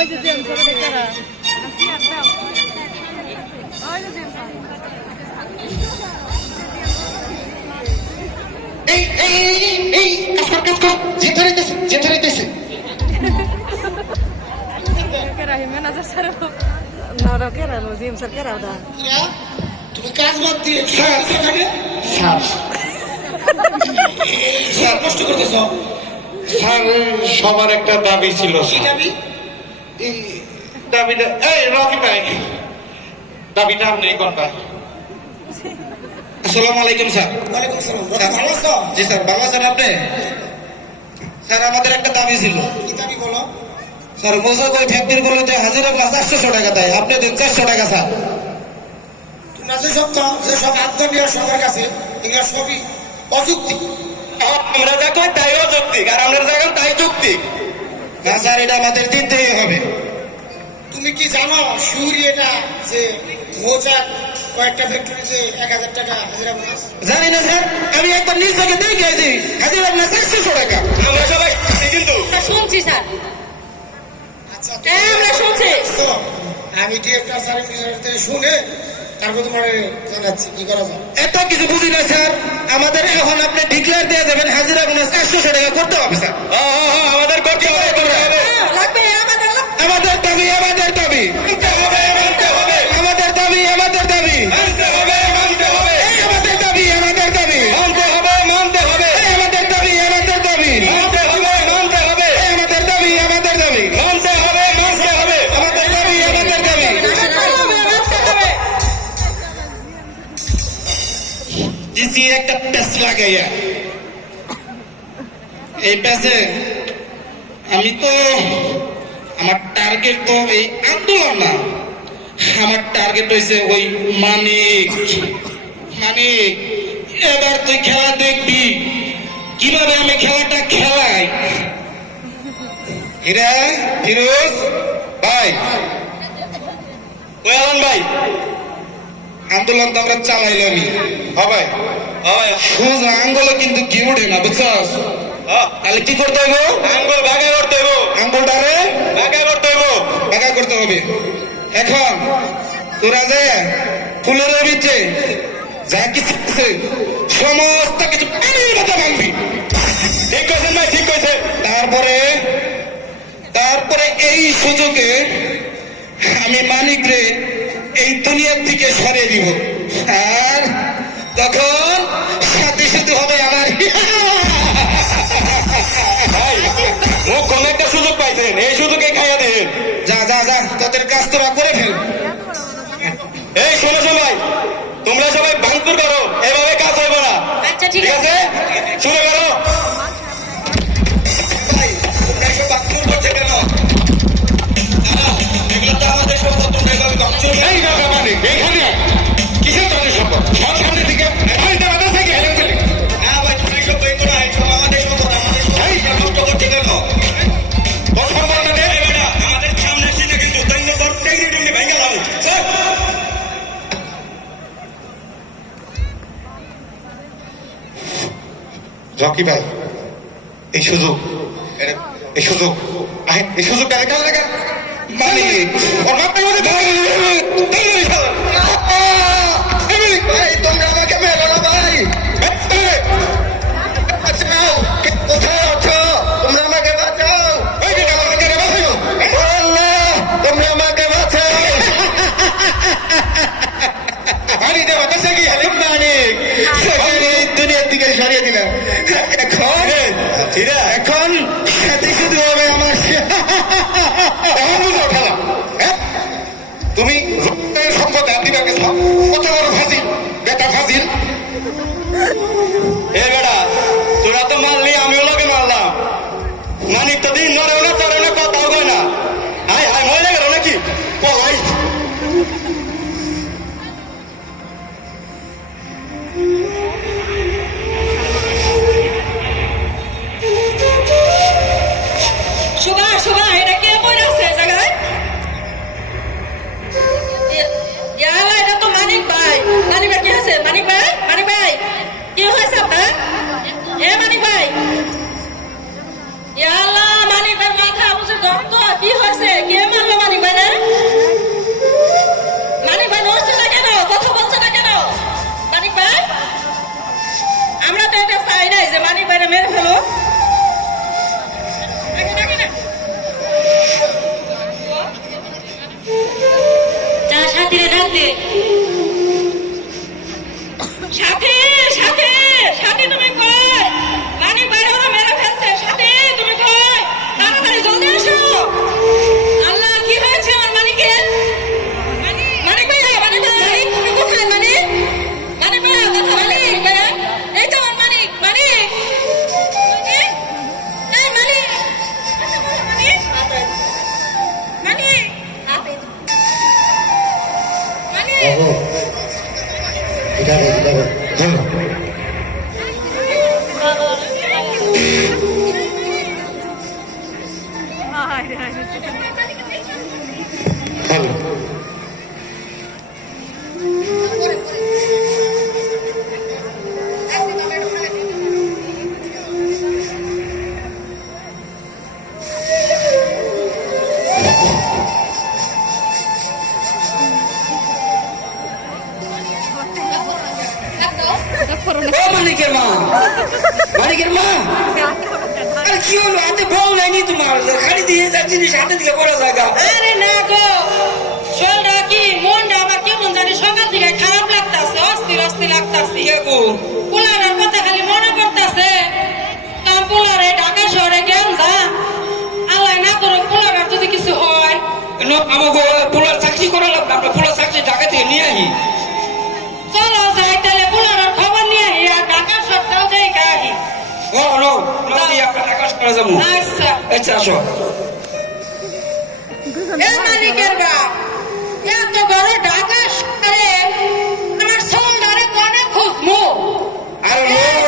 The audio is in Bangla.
ওই যে জেমসরা বেচারা এই এই এই কাজ কর জিতে রইতেছে রাহিমেন আজার সারা না কেরা নো জেমসার কেরা দা তুমি কাজ বাদ দিয়ে সেখানে স্যার কষ্ট করতেছ স্যার সবার একটা দাবি ছিল এই দাবিটা এই রকি ভাই দাবিটা আপনি কোন ভাই আসসালামু আলাইকুম স্যার ওয়ালাইকুম আসসালাম ভালো আছো জি স্যার ভালো আছেন আপনি স্যার আমাদের একটা দাবি ছিল কি দাবি বলো স্যার মোজাক ওই ফ্যাক্টরি গুলোতে হাজিরা প্লাস 800 টাকা দেয় আপনি দেন 400 টাকা স্যার তোমরা যে সব আত্মনিয়া সবার কাছে এগুলো সবই অযৌক্তিক আমরা যা কই তাই অযৌক্তিক আর আমরা যা কই তাই যৌক্তিক না স্যার এটা আমাদের দিতেই হবে তুমি কি জানো শিউরি এটা যে মোজাক কয়েকটা ফ্যাক্টরিতে 1000 টাকা হাজিরা বোনাস জানি না স্যার আমি একবার নিজ থেকে দেখে আইছি হাজিরা বোনাস 800 টাকা আমরা সবাই কিন্তু শুনছি স্যার আচ্ছা আমরা শুনছি আমি ডিরেক্টর স্যারের থেকে শুনে তারপর তোমার জানাচ্ছি কি করা যায় এত কিছু বুঝি না স্যার আমাদের এখন আপনি ডিক্লেয়ার দিয়ে যাবেন হাজিরা বোনাস 800 টাকা করতে হবে স্যার আমাদের করতে হবে লাগবে আমাদের দাবি আমাদের দাবি আমাদের দাবি আমাদের দাবি মানতে হবে আমাদের দাবি আমাদের দাবি মানতে হবে আমাদের দাবি আমাদের দাবি মানতে হবে আমাদের দাবি আমাদের দাবি মানতে হবে আমাদের দাবি আমাদের দাবি দিছি একটা প্যাচ লাগাইয়া এই প্যাচে আমি তো আমার টার্গেট তো এই আন্দোলন না আমার টার্গেট হয়েছে ওই মানিক এবার তুই খেলা দেখবি কিভাবে আমি খেলাটা খেলাই হিরা ফিরোজ ভাই কোয়ালান ভাই আন্দোলন তো আমরা চালাইলামই হবে সোজা আঙ্গুলে কিন্তু কি উঠে না বুঝছস তাহলে কি করতে হবে আঙ্গুল ভাগা করতে হবে আঙ্গুলটারে ভাগা করতে হবে ভাগা করতে হবে এখন তোরা যে ফুলের বিচে যা কিছু আছে সমস্ত কিছু পানির মতো ভাঙবি ঠিক কইছেন ভাই ঠিক কইছেন তারপরে এই সুযোগে আমি মানিকরে এই দুনিয়ার থেকে সরিয়ে দিব আর তখন সাথে সাথে হবে আমার ভাই ও কোন একটা সুযোগ পাইছেন এই সুযোগে খাইয়া দেন যা যা যা তোদের কাজ তোরা করে ফেল এই শোনো সবাই তোমরা সবাই ভাঙচুর করো এভাবে কাজ হইব না আচ্ছা ঠিক ঠিক আছে আছে শুরু করো ভাই তোমরা এসব ভাঙচুর করছে কেন এগুলো তো আমাদের সম্পদ তোমরা এভাবে ভাঙচুর এই দাদা মানে এইখানে কিসের তাদের সম্পদ সব সামনে দিকে ভাই দাদা থেকে হেলেন চলে না ভাই তোমরা এসব বই করো এসব আমাদের সম্পদ আমাদের সম্পদ নষ্ট করছে কেন তোর সম্পদ না এই বেটা আমাদের সামনে এসে কিন্তু দৈন্য তোর টেকনি টেকনি ভেঙে যাবো স্যার রকি ভাই এই সুযোগ এই সুযোগটা কাজে লাগা মালিক ওর মাথায় মধ্যে ভাই তোমরা আমাকে মেলো না ভাই বাঁচাও কোথায় আছো তোমরা আমাকে বাঁচাও আল্লাহ তোমরা আমাকে বাঁচাও পানি দেওয়া কাছে কি হেলেন মালিক এই দুনিয়ার দিকে সরিয়ে দিলাম এখন সাথে শুধু হবে আমার এখন বুঝাও খেলা তুমি সম্পদ আর দিবা গেছ কত বড় ফাজিল বেটা ফাজিল এ বেটা তোরা তো মারলি আমিও লাগে মারলাম মানিক তো দিন নড়েও না চড়েও না কথাও কয় না হাই হাই মহিলা গেল নাকি পলাই শুভা এটা কে পড়ে আছে জায়গায় ইয়ালা এটা তো মানিক ভাই কি আছে মানিক ভাই কি হয়েছে আপনার মানিক ভাই ইয়ালা মানিক ভাই মাথা বুঝে কি হয়েছে কে মারলো মানিক ভাই রে মানিক ভাই নড়ছে না কেন কথা বলছে না কেন মানিক ভাই আমরা তো এটা চাই নাই যে মানিক ভাইরে মেরে ফেলো যা সাথীরে ডাক দে। সাথী সাথী সাথী তুমি কই মানিক ভাইরে ওরা মেরে ফেলছে সাথী তুমি কই তাড়াতাড়ি জলদি আসো আল্লাহ কি হয়েছে আমার মানিকের মানিক ভাইয়া মানিক ভাই তুমি কোথায় মানিক মানিক ভাইয়া কথা মানিক ভাইয়া এই তো আমার মানিক মানিক এই মানিক মানিক মানিক মানিক বাবু এটাকে ও মানিকের মা মানিকের মা আরে কি হলো হাতে বল নাইনি তোমার খালি দিয়ে যা জিনিস হাতে দিয়ে করা জায়গা আরে না গো শোলটা কি মনটা আমার কেমন জানি সকাল থেকে খারাপ লাগতাছে অস্থির অস্থির লাগতাছে কে গো পোলারের কথা খালি মনে পড়তাছে কারণ পোলারে ঢাকা শহরে কেন যা আল্লাহ না করুক পোলারের যদি কিছু হয় আমাকে পোলার চাকরি করা লাগবে আমরা পোলার চাকরি ঢাকা থেকে নিয়ে আহি চলো যাই তাহলে পোলারের খবর নিয়ে আহি আর ঢাকা শহরটাও যাই গাহি ও হলো আমরা আকাশ করা যাবো আচ্ছা আচ্ছা আসো এ মালিকের গা